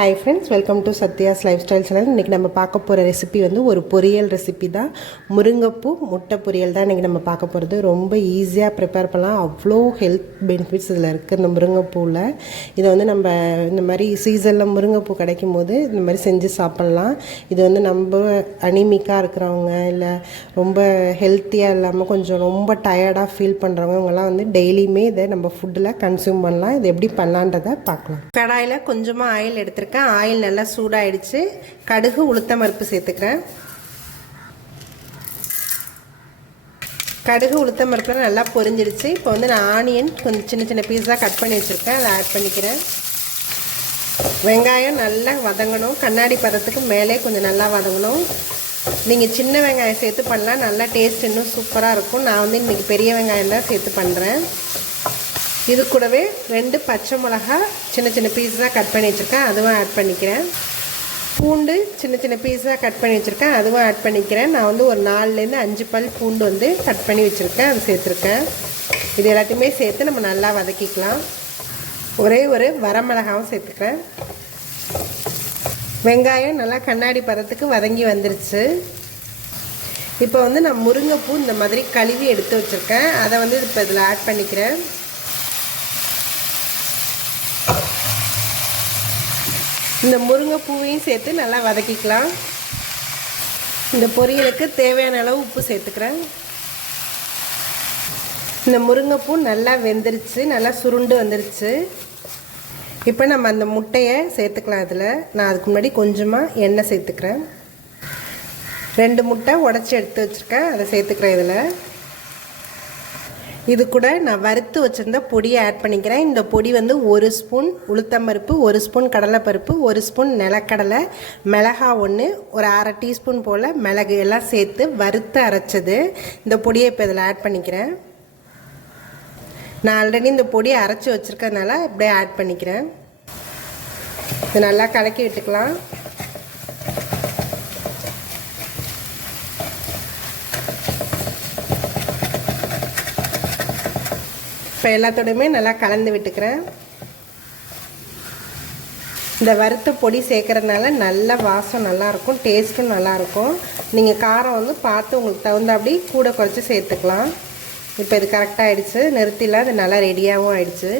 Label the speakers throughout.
Speaker 1: Hi friends welcome to Sathya's lifestyle channel இன்றைக்கி நம்ம பார்க்க போகிற ரெசிபி வந்து ஒரு பொரியல் ரெசிபி தான். முருங்கைப்பூ முட்டை பொரியல் தான் இன்றைக்கி நம்ம பார்க்க போகிறது ரொம்ப ஈஸியாக ப்ரிப்பேர் பண்ணலாம். அவ்வளோ ஹெல்த் பெனிஃபிட்ஸ் இதில் இருக்குது இந்த முருங்கைப்பூவில் இதை வந்து நம்ம இந்த மாதிரி சீசனில் முருங்கைப்பூ கிடைக்கும் போது இந்த மாதிரி செஞ்சு சாப்பிட்லாம். இது வந்து நம்ம அனிமிக்காக இருக்கிறவங்க இல்லை ரொம்ப ஹெல்த்தியாக இல்லாமல் கொஞ்சம் ரொம்ப டயர்டாக ஃபீல் பண்ணுறவங்க இவங்கெல்லாம் வந்து டெய்லியுமே இதை நம்ம ஃபுட்டில் கன்சியூம் பண்ணலாம். இது எப்படி பண்ணலான்றதை பார்க்கலாம். கடாயில் கொஞ்சமாக ஆயில் எடுத்துருக்கேன். ஆயில் நல்லா சூடாகிடுச்சு கடுகு உளுத்தம் பருப்பு சேர்த்துக்கிறேன். கடுகு உளுத்தம் பருப்புலாம் நல்லா பொரிஞ்சிடுச்சு. இப்போ வந்து நான் ஆனியன் கொஞ்சம் சின்ன சின்ன பீஸாக கட் பண்ணி வச்சுருக்கேன். அதை ஆட் பண்ணிக்கிறேன். வெங்காயம் நல்லா வதங்கணும். கண்ணாடி பதத்துக்கு மேலே கொஞ்சம் நல்லா வதங்கணும். நீங்கள் சின்ன வெங்காயம் சேர்த்து பண்ணலாம். நல்லா டேஸ்ட் இன்னும் சூப்பராக இருக்கும். நான் வந்து இன்றைக்கி பெரிய வெங்காயம் தான் சேர்த்து பண்ணுறேன் இது கூடவே ரெண்டு பச்சை மிளகா சின்ன சின்ன பீஸாக கட் பண்ணி வச்சுருக்கேன். அதுவும் ஆட் பண்ணிக்கிறேன். பூண்டு சின்ன சின்ன பீஸாக கட் பண்ணி வச்சுருக்கேன். அதுவும் ஆட் பண்ணிக்கிறேன். நான் வந்து ஒரு நாலுலேருந்து அஞ்சு பல் பூண்டு வந்து கட் பண்ணி வச்சுருக்கேன். அது சேர்த்துருக்கேன். இது எல்லாத்தையுமே சேர்த்து நம்ம நல்லா வதக்கிக்கலாம். ஒரே ஒரு வரமிளகாவும் சேர்த்துக்கிறேன். வெங்காயம் நல்லா கண்ணாடி பதத்துக்கு வதங்கி வந்துருச்சு. இப்போ வந்து நான் முருங்கைப்பூ இந்த மாதிரி கழுவி எடுத்து வச்சுருக்கேன். அதை வந்து இப்போ இதில் ஆட் பண்ணிக்கிறேன். இந்த முருங்கைப்பூவையும் சேர்த்து நல்லா வதக்கிக்கலாம். இந்த பொரியலுக்கு தேவையான அளவு உப்பு சேர்த்துக்கிறேன். இந்த முருங்கைப்பூ நல்லா வெந்துருச்சு நல்லா சுருண்டு வந்துருச்சு. இப்போ நம்ம அந்த முட்டையை சேர்த்துக்கலாம் அதில் நான் அதுக்கு முன்னாடி கொஞ்சமாக எண்ணெய் சேர்த்துக்கிறேன். ரெண்டு முட்டை உடச்சி எடுத்து வச்சுருக்கேன் அதை சேர்த்துக்கிறேன் இதில். இது கூட நான் வறுத்து வச்சுருந்த பொடியை ஆட் பண்ணிக்கிறேன். இந்த பொடி வந்து ஒரு ஸ்பூன் உளுத்தம்பருப்பு ஒரு ஸ்பூன் கடலைப்பருப்பு ஒரு ஸ்பூன் நிலக்கடலை மிளகா ஒன்று ஒரு அரை டீஸ்பூன் போல் மிளகு எல்லாம் சேர்த்து வறுத்து அரைச்சது. இந்த பொடியை இப்போ இதில் ஆட் பண்ணிக்கிறேன். நான் ஆல்ரெடி இந்த பொடியை அரைச்சி வச்சுருக்கறதுனால இப்படியே ஆட் பண்ணிக்கிறேன். இது நல்லா கலக்கி விட்டுக்கலாம். இப்போ எல்லாத்தோடையுமே நல்லா கலந்து விட்டுக்கிறேன். இந்த வறுத்த பொடி சேர்க்குறதுனால நல்ல வாசம் நல்லாயிருக்கும் டேஸ்ட்டும் நல்லாயிருக்கும் நீங்கள் காரம் வந்து பார்த்து உங்களுக்கு தகுந்தாப்படி கூட குறைச்சி சேர்த்துக்கலாம். இப்போ இது கரெக்டாக ஆகிடுச்சு நிறுத்திலாம் அது நல்லா ரெடியாகவும் ஆயிடுச்சு.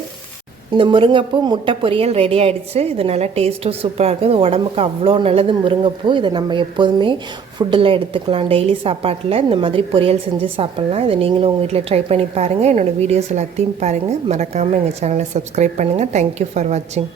Speaker 1: இந்த முருங்கைப்பூ முட்டை பொரியல் ரெடி ஆகிடுச்சு இது நல்லா டேஸ்ட்டும் சூப்பராக இருக்கும் இது உடம்புக்கு அவ்வளோ நல்லது முருங்கைப்பூ. இதை நம்ம எப்போதுமே ஃபுட்டில் எடுத்துக்கலாம். டெய்லி சாப்பாட்டில் இந்த மாதிரி பொரியல் செஞ்சு சாப்பிட்லாம். இதை நீங்களும் உங்கள் வீட்டில் ட்ரை பண்ணி பாருங்கள் என்னோடய வீடியோஸ் எல்லாத்தையும் பாருங்கள் மறக்காமல் எங்கள் சேனலை சப்ஸ்கிரைப் பண்ணுங்கள் தேங்க்யூ ஃபார் வாட்சிங்